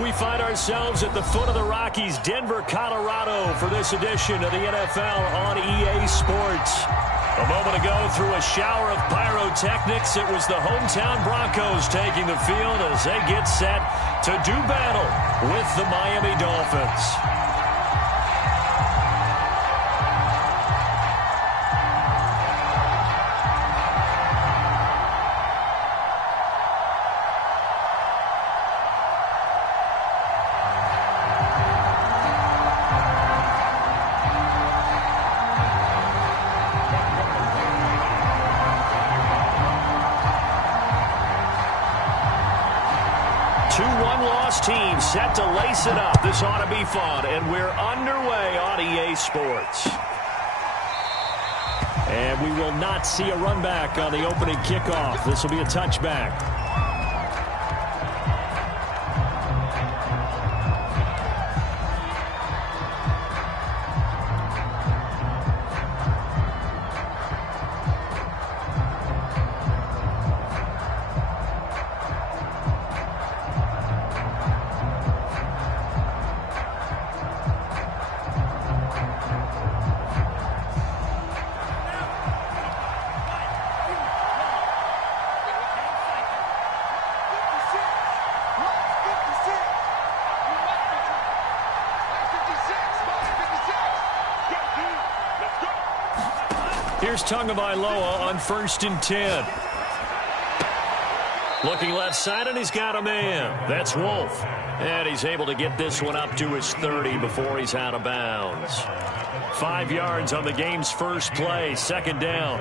We find ourselves at the foot of the Rockies, Denver, Colorado, for this edition of the NFL on EA Sports. A moment ago, through a shower of pyrotechnics, it was the hometown Broncos taking the field as they get set to do battle with the Miami Dolphins. Two one-loss teams set to lace it up. This ought to be fun, and we're underway on EA Sports. And we will not see a run back on the opening kickoff. This will be a touchback. Here's Tagovailoa on 1st and 10. Looking left side, and he's got a man. That's Wolf. And he's able to get this one up to his 30 before he's out of bounds. 5 yards on the game's first play, 2nd down.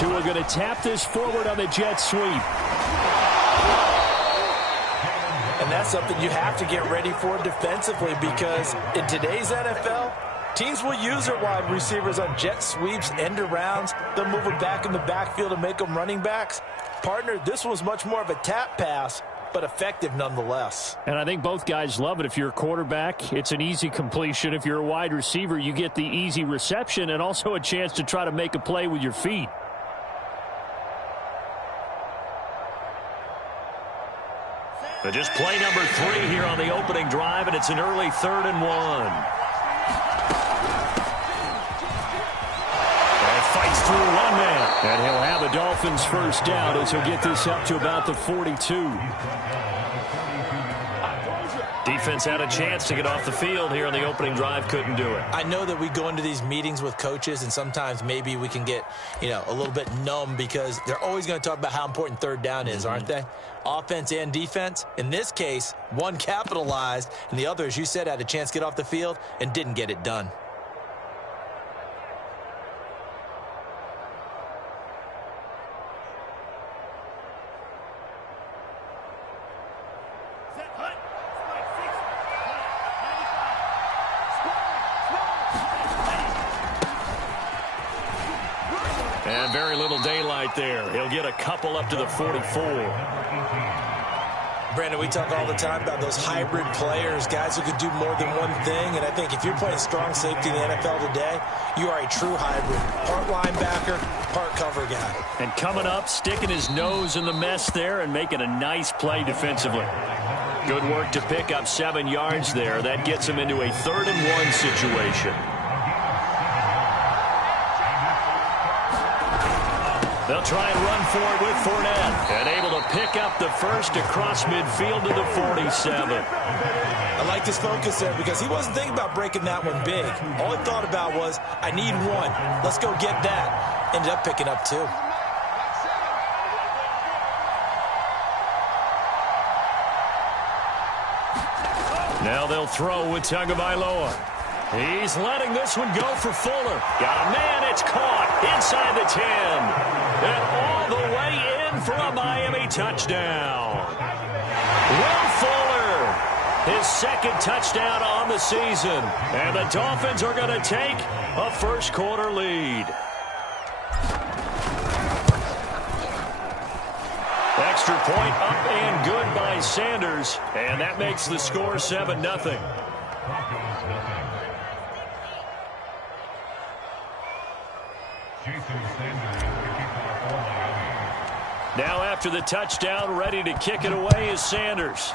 Tua going to tap this forward on the jet sweep. And that's something you have to get ready for defensively, because in today's NFL, teams will use their wide receivers on jet sweeps, end arounds. They'll move it back in the backfield and make them running backs. Partner, this was much more of a tap pass, but effective nonetheless. And I think both guys love it. If you're a quarterback, it's an easy completion. If you're a wide receiver, you get the easy reception and also a chance to try to make a play with your feet. But just play number 3 here on the opening drive, and it's an early 3rd and 1. And fights through one man. And he'll have a Dolphins first down as he'll get this up to about the 42. Defense had a chance to get off the field here on the opening drive, couldn't do it. I know that we go into these meetings with coaches, and sometimes maybe we can get, a little bit numb, because they're always going to talk about how important 3rd down is, aren't they? Offense and defense. In this case, one capitalized, and the other, as you said, had a chance to get off the field and didn't get it done. And very little daylight there. He'll get a couple up to the 44. Brandon, we talk all the time about those hybrid players, guys who could do more than one thing. And I think if you're playing strong safety in the NFL today, you are a true hybrid. Part linebacker, part cover guy. And coming up, sticking his nose in the mess there and making a nice play defensively. Good work to pick up 7 yards there. That gets him into a 3rd and 1 situation. They'll try and run for it with Fournette. And able to pick up the first across midfield to the 47. I like this focus there because he wasn't thinking about breaking that one big. All he thought about was, I need one. Let's go get that. Ended up picking up 2. Now they'll throw with Tagovailoa. He's letting this one go for Fuller. Got a man, it's caught inside the 10. And all the way in for a Miami touchdown. Will Fuller, his 2nd touchdown on the season. And the Dolphins are going to take a first-quarter lead. Extra point up and good by Sanders. And that makes the score 7-0. Now after the touchdown, ready to kick it away is Sanders.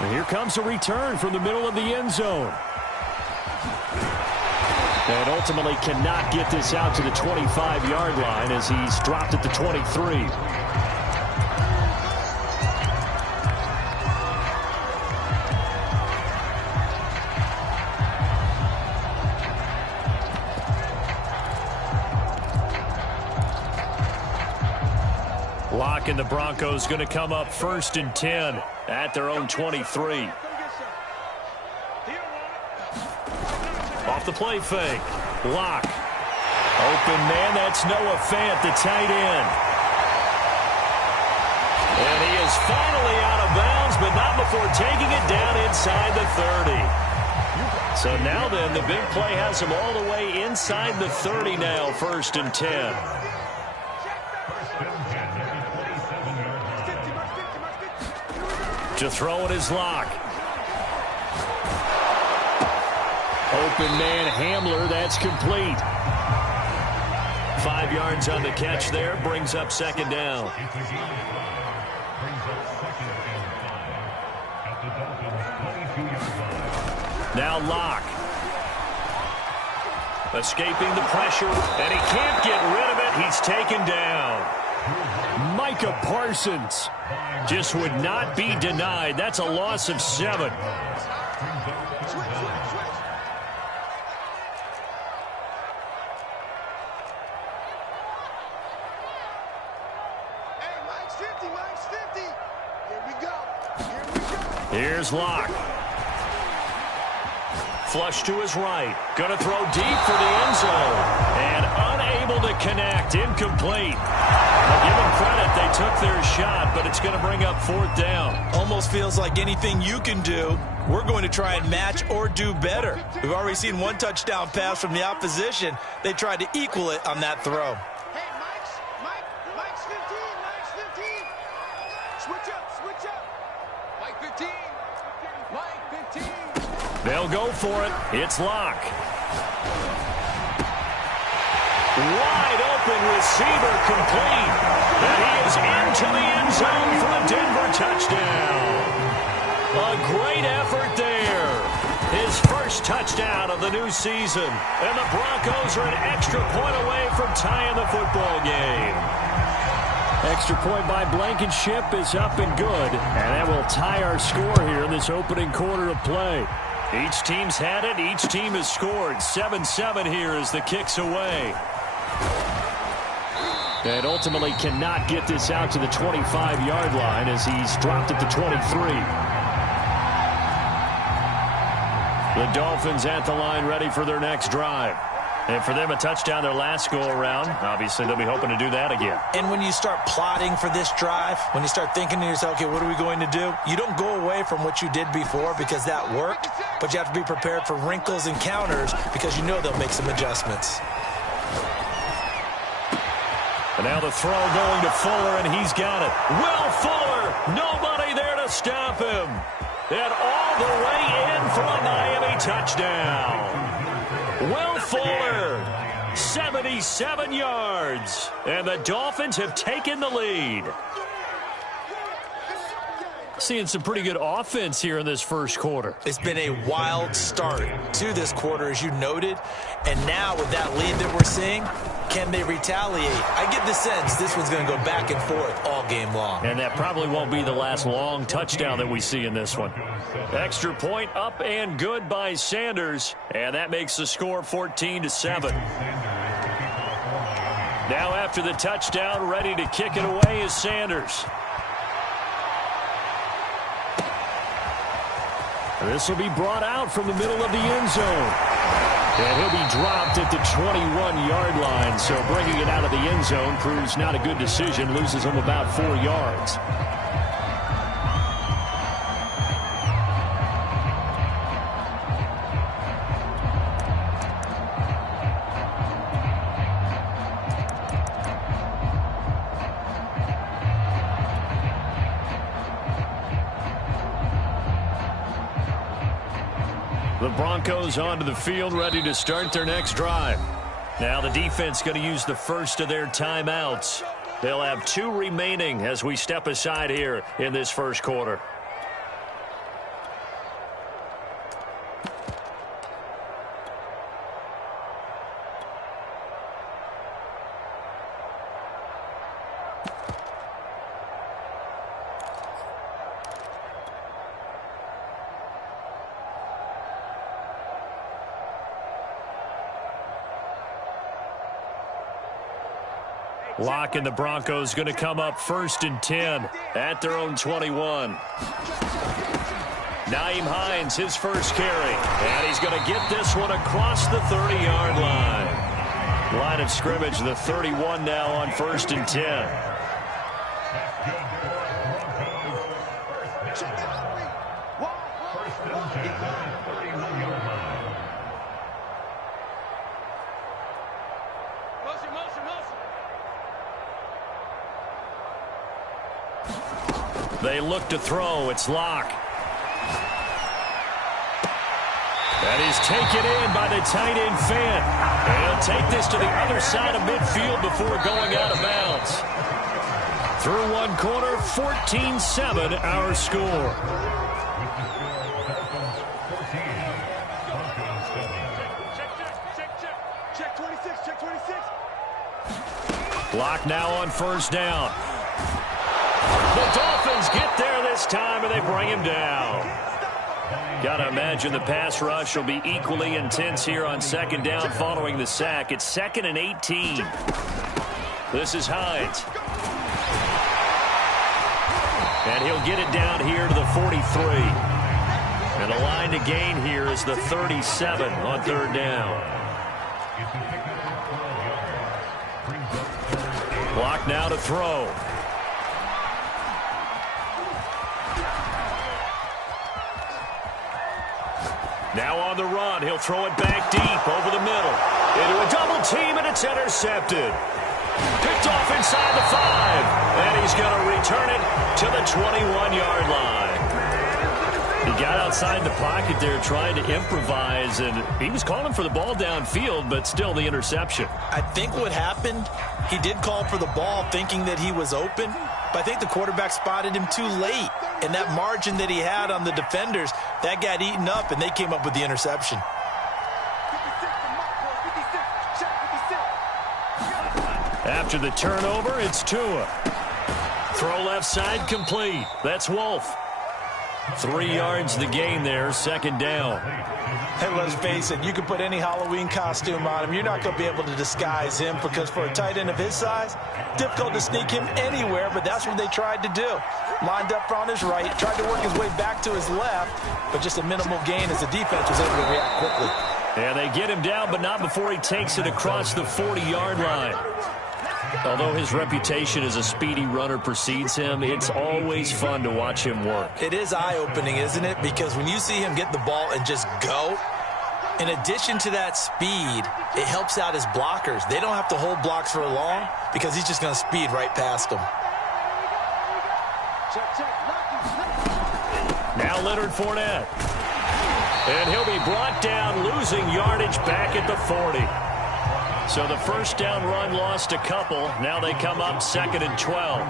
And here comes a return from the middle of the end zone. And ultimately cannot get this out to the 25-yard line as he's dropped at the 23. Lock and the Broncos going to come up 1st and 10 at their own 23. Off the play fake. Lock. Open man, that's Noah Fant, the tight end. And he is finally out of bounds, but not before taking it down inside the 30. So now then, the big play has him all the way inside the 30 now, 1st and 10. To throw it is Lock. Open man Hamler, that's complete. 5 yards on the catch there, brings up 2nd down. Now Lock. Escaping the pressure, and he can't get rid of it. He's taken down. Micah Parsons just would not be denied. That's a loss of 7. Here's Lock. Flush to his right. Going to throw deep for the end zone. And unable to connect. Incomplete. I'll give them credit. They took their shot, but it's going to bring up 4th down. Almost feels like anything you can do, we're going to try and match or do better. We've already seen 1 touchdown pass from the opposition. They tried to equal it on that throw. Hey, Mike's 15. Switch up. Mike 15. They'll go for it. It's Lock. Wide open receiver complete. And he is into the end zone for a Denver touchdown. A great effort there. His first touchdown of the new season. And the Broncos are an extra point away from tying the football game. Extra point by Blankenship is up and good. And that will tie our score here in this opening quarter of play. Each team's had it. Each team has scored. 7-7 here as the kick's away. And ultimately cannot get this out to the 25-yard line as he's dropped at the 23. The Dolphins at the line ready for their next drive. And for them, a touchdown their last go-around. Obviously, they'll be hoping to do that again. And when you start plotting for this drive, when you start thinking to yourself, okay, what are we going to do? You don't go away from what you did before because that worked, but you have to be prepared for wrinkles and counters because you know they'll make some adjustments. And now the throw going to Fuller, and he's got it. Will Fuller, nobody there to stop him. And all the way in for a Miami touchdown. Will Fuller, 77 yards, and the Dolphins have taken the lead. Seeing some pretty good offense here in this first quarter. It's been a wild start to this quarter, as you noted. And now with that lead that we're seeing, can they retaliate? I get the sense this one's going to go back and forth all game long. And that probably won't be the last long touchdown that we see in this one. Extra point up and good by Sanders. And that makes the score 14-7. Now after the touchdown, ready to kick it away is Sanders. This will be brought out from the middle of the end zone. And he'll be dropped at the 21-yard line. So bringing it out of the end zone proves not a good decision. Loses him about 4 yards. The Broncos onto the field, ready to start their next drive. Now the defense going to use the first of their timeouts. They'll have 2 remaining as we step aside here in this first quarter. Locke and the Broncos going to come up 1st and 10 at their own 21. Nyheim Hines, his first carry. And he's going to get this one across the 30-yard line. Line of scrimmage, the 31 now on 1st and 10. They look to throw. It's Locke. And he's taken in by the tight end Fant. And he'll take this to the other side of midfield before going out of bounds. Through one quarter, 14-7 our score. Check 26, check 26. Locke now on 1st down. The Dolphins get there this time, and they bring him down. Got to imagine the pass rush will be equally intense here on 2nd down following the sack. It's 2nd and 18. This is Hines. And he'll get it down here to the 43. And a line to gain here is the 37 on 3rd down. Locke now to throw. Now on the run, he'll throw it back deep over the middle. Into a double team, and it's intercepted. Picked off inside the 5. And he's going to return it to the 21-yard line. He got outside the pocket there trying to improvise, and he was calling for the ball downfield, but still the interception. I think what happened, he did call for the ball thinking that he was open, but I think the quarterback spotted him too late. And that margin that he had on the defenders, that got eaten up, and they came up with the interception. After the turnover, it's Tua. Throw left side complete. That's Wolf. 3 yards the gain there, 2nd down. And let's face it, you can put any Halloween costume on him. You're not going to be able to disguise him because for a tight end of his size, difficult to sneak him anywhere, but that's what they tried to do. Lined up on his right, tried to work his way back to his left, but just a minimal gain as the defense was able to react quickly. And they get him down, but not before he takes it across the 40-yard line. Although his reputation as a speedy runner precedes him, it's always fun to watch him work. It is eye-opening, isn't it? Because when you see him get the ball and just go, in addition to that speed, it helps out his blockers. They don't have to hold blocks for long because he's just going to speed right past them. Now Leonard Fournette. And he'll be brought down, losing yardage back at the 40. So the first down run lost a couple. Now they come up 2nd and 12.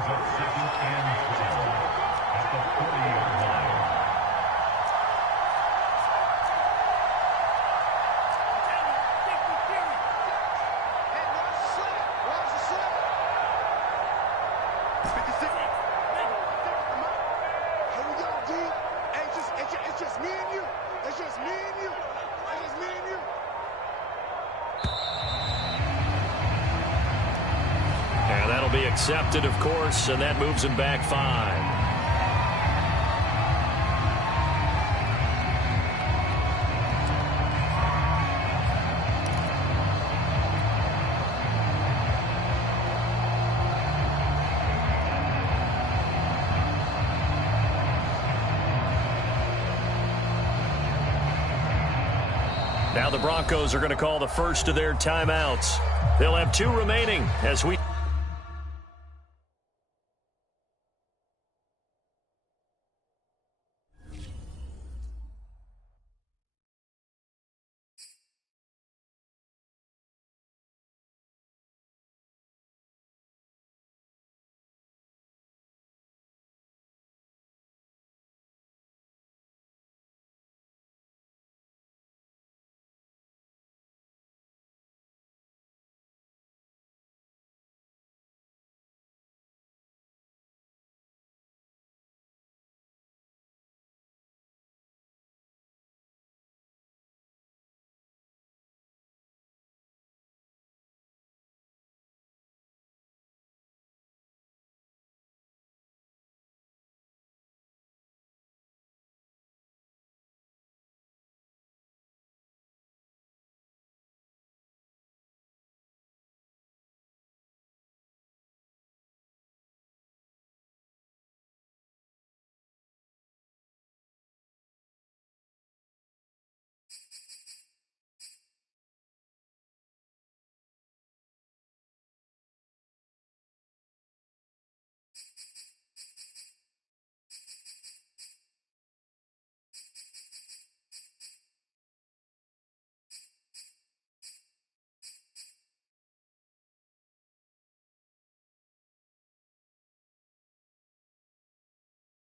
Be accepted, of course, and that moves him back 5. Now the Broncos are going to call the first of their timeouts. They'll have 2 remaining as we